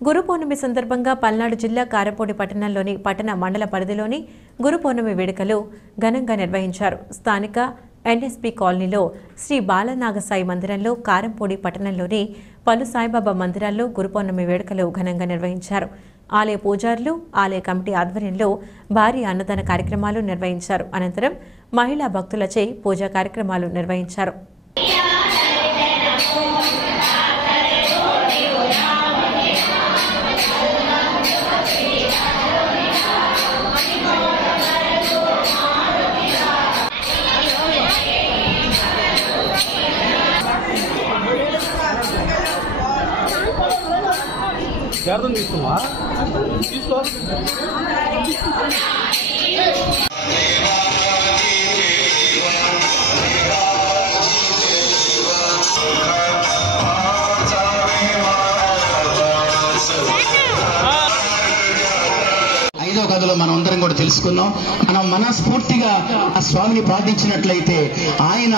గురు పౌర్ణమి సందర్భంగా పల్నాడు జిల్లా కారంపూడి పట్టణంలోని పట్టణ మండల పరిధిలోని గురు పౌర్ణమి వేడుకలు ఘనంగా నిర్వహించారు. స్థానిక ఎన్ఎస్పీ కాలనీలో శ్రీ బాలనాగసాయి మందిరంలో, కారంపూడి పట్టణంలోని పలు సాయిబాబా మందిరాల్లో గురు పౌర్ణమి వేడుకలు ఘనంగా నిర్వహించారు. ఆలయ పూజారులు, ఆలయ కమిటీ ఆధ్వర్యంలో భారీ అన్నదాన కార్యక్రమాలు నిర్వహించారు. అనంతరం మహిళా భక్తులచే పూజా కార్యక్రమాలు నిర్వహించారు. やるんですか？いいですか？ ఐదో కథలో మనం అందరం కూడా తెలుసుకున్నాం. మనం మనస్ఫూర్తిగా ఆ స్వామిని ప్రార్థించినట్లయితే ఆయన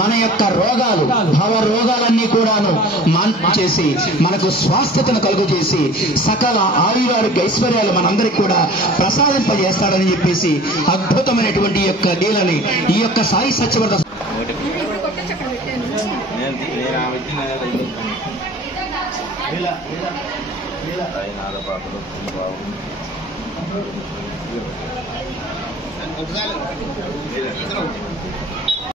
మన యొక్క రోగాలు, భావ రోగాలన్నీ కూడాను చేసి మనకు స్వాస్థ్యతను కలుగు చేసి సకల ఆయురారోగ్య ఐశ్వర్యాలు మనందరికి కూడా ప్రసాదింపజేస్తాడని చెప్పేసి అద్భుతమైనటువంటి యొక్క లీలని ఈ యొక్క సాయి సత్యవర్ధ